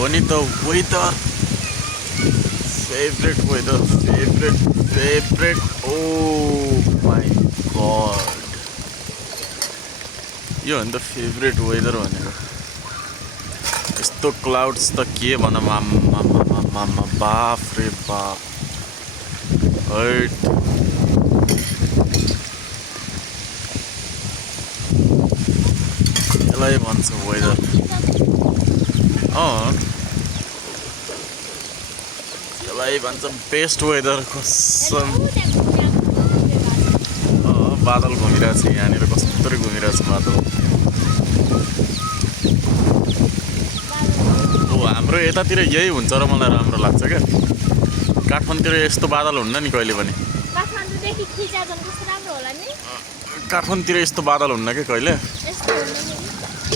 हो नि त weather favourite weather favourite oh my god यो हो नि त फेभरेट वेदर भनेको यस्तो क्लाउड्स त के भनौँ आम्मा बाफ रे बाफ हैट यसलाई भन्छ वेदर यसलाई भन्छ बेस्ट वेदर कसम बादल घुमिरहेको छ यहाँनिर कस्तरी घुमिरहेको छ बादल हाम्रो यतातिर यही हुन्छ र मलाई राम्रो लाग्छ क्या काठमाडौँतिर यस्तो बादल हुन्न नि कहिले पनि काठमाडौँतिर यस्तो बादल हुन्न कि कहिले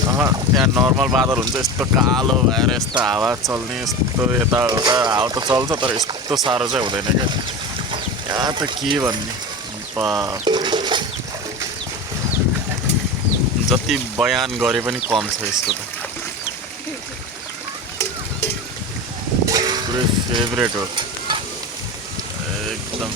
त्यहाँ नर्मल बादल हुन्छ यस्तो कालो भएर यस्तो हावा चल्ने यस्तो यताउता हावा त चल्छ तर यस्तो साह्रो चाहिँ हुँदैन क्या यहाँ त के भन्ने जति बयान गरे पनि कम छ यसको त पुरै फेभरेट हो एकदम